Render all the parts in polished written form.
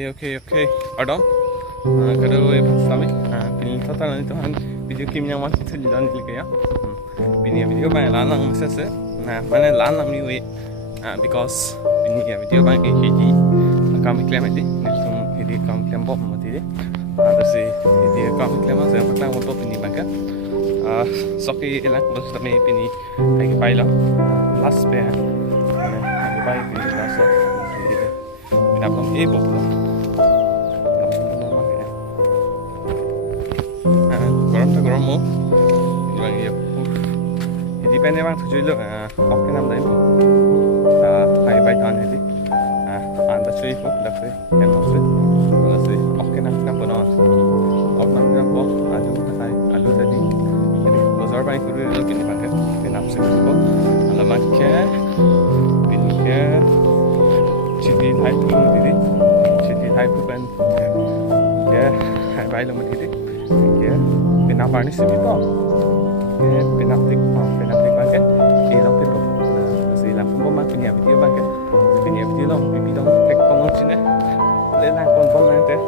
Okay. Kardom. Kado pastami. Pini total itu kan video game yang masih terjalan di kaya. Pini video banyak lanang mesese. Mana lanang ni we. Because pini video banyak Hidi. Kami Klem itu. Niltum Hidi kami Klem bom mati deh. Terus Hidi kami Klem saya maklum untuk pini banyak. Soki elang bos kami pini lagi baila. Last bear. Lagi baik pini last. Dapat e-book loh. Gồm mo. Bang iya. Hidi pene bang tujuh lo. Oke nam lain po. Hai baik on hidi. Anda cuy po. Dapat em mau sih. Kalau sih oke nam po non. Oke nam po. Aju kita hai. Aju tadi. Jadi bazar bang kuru lo kini bang. Kenap sih po. Alamak ke. Ini ke. Chidi hai po hidi. Chidi hai po ben. Ya hai baik lo hidi. Ya. Pinapar ni sini po. Pinaptik bangke. Ilang tipo. Kasi ilang po man pinya video bangke. Pinya video long bibidong tek pangong sini. Lelang konpon nante.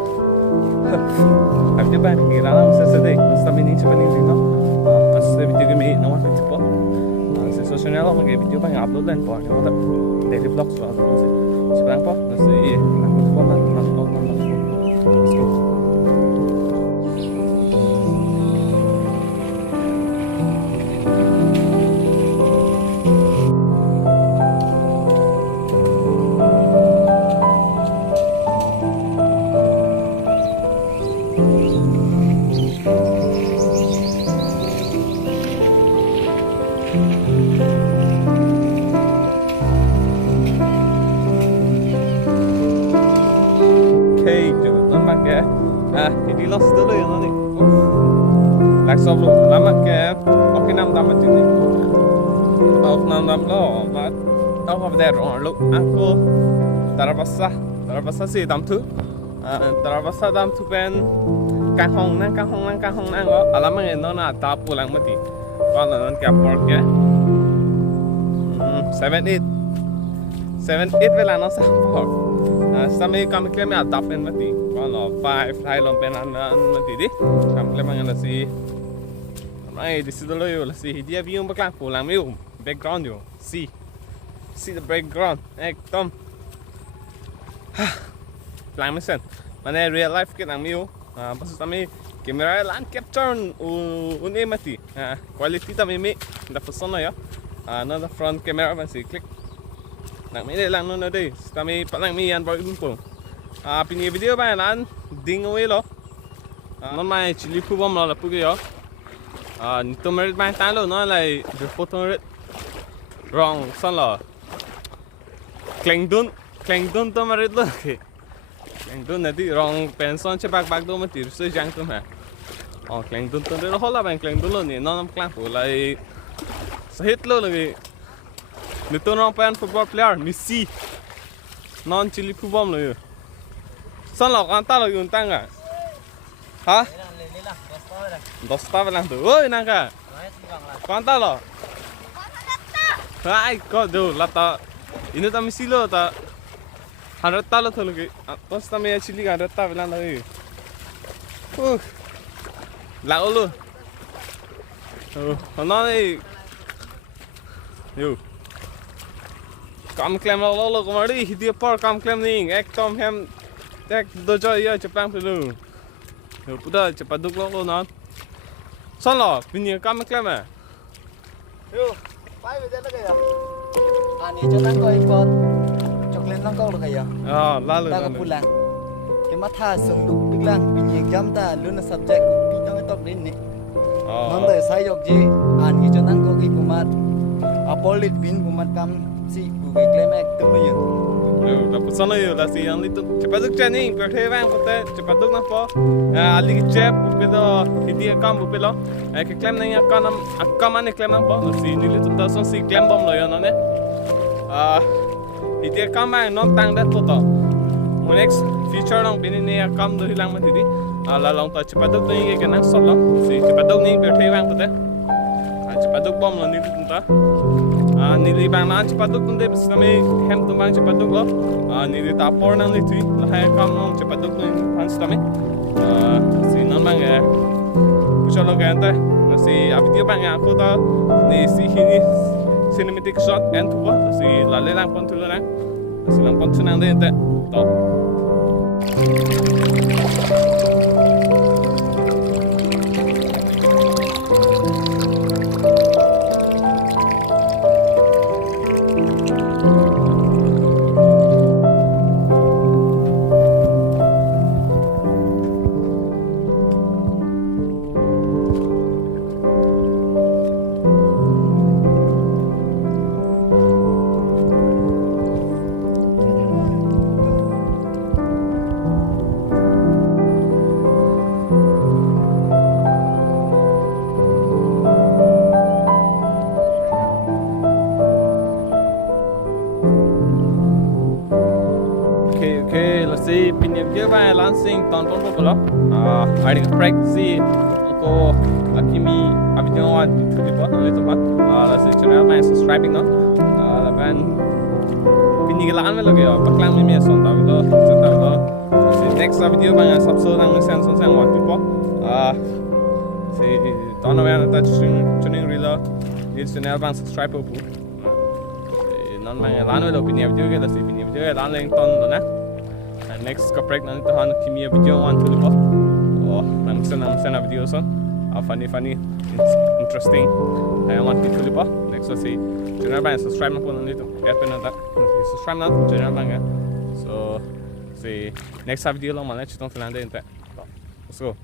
Abdi bang ngira lang sa sede. Basta mini chupa ni no. As video game no one tipo. Sa social media mag video bang upload dan po. Ano ta? Daily vlogs so ano si. Sebang po. Kasi lang po man upload man. Let's go. Hidi lost dulu ya nanti. Laksa bro, lama ke? Oke nam damat ini. Oke nam dam lo, mat. Tahu apa der orang lu? Aku tarabasa sih dam tu. Tarabasa dam tu pen kahong nang. Alamang eno na tap pulang mati. Kalau nanti ke park ya. 7-8 vela no sa park. Sampai kami Klem ya tapen mati. Kalau 5 hai lom penan mati di. Kami Klem yang si. Ay, di situ lo yo si dia biung baklang pulang yo. Background yo. See the background. Tom. Lang mesen. Mana real life kita yo. Pas kami kamera land capture une mati. Quality ta mimi. Dapat sono ya. Another front camera masih klik. Nak mi lang no na day. Kami palang mi yan baru po. Pini video ba yan ding away lo. Non mai chili pu bom lo pu yo. Nito merit ba talo no lai the photo wrong son lo. Klem dun to merit lo ke. Klem dun nadi wrong penson che bag do mati so jang to ma. Klem dun to lo hola ba klem dun lo ni non klang pu lai sahit lo lagi. Nito orang pan football player Messi non chili football lo yo. Son lo kanta lo yun tanga. Ha? Dosta lang tu. Oi nangka. Kanta lo. Hai kau do lata. Ini ta Messi lo ta. 100 lo tu lagi. Dosta me chili 100 lang lo yo. Lao lo. Ono ni. Yo. Kami Klem lo kemari Hidi par kami Klem ni ek tom hem tek dojo ya cepang dulu. Udah cepat duk lo non. Son lo pini kami Klem ah. Yo, pai về đây là anh ấy cho năng coi con chocolate năng câu là ya. Lalu. Ta có pulang. Cái mắt tha sung đục big lang pini jam ta luôn là subject pi tong cái top đến nè. Non đời sai yok ji anh ấy cho năng câu cái pumat. Apolit bin pumat kam si bukan Klem ek tu mah. Dapat sana yo lah si yang itu cepat duk training perthe bang pote cepat duk nampo ali chep bedo Hidi kam bupelo ke Klem nang akanam akamane Klem nampo si nili tu ta son si Klem bom lo yo no ne Hidi kam bang non tang dat to next future nang bini ne kam do hilang mati di ala long ta cepat duk ni ke nang sol lo si cepat duk ni perthe bang pote cepat duk bom lo nili tu ta nili bang nan cepaduk tunde besame hem tumbang cepaduk lo nili tapor nang litui lahai kam nong cepaduk tun han stame si non bang ya kuchalo gante si video bang aku ta ni si hini cinematic shot and tuwa si lale lang pon tulo nang si lang pon tunang de ente to Okay, let's see. Pini video by launching tonton bolo. I think break see ko akimi video wa YouTube pa nito pa. Let's see channel by subscribing no. Laban pini gilaan me loge paklang me son ta video chata video. Si next video ba subso nang sen son sang wa tipo. Si tono ya ta tuning rila ni channel ba subscribe po. Non ma lano lo pini video ke let's see pini video lan leng ton do na. Next kaprek nanti tahan kimia video one tu lipa. Oh, nang sana video so. Funny, interesting. Ayam one tu lipa. Next so si channel bang subscribe na pun nanti tu. Ya tu nanti subscribe na channel bang ya. So si next video lo mana citong tu nanti ente. Let's go.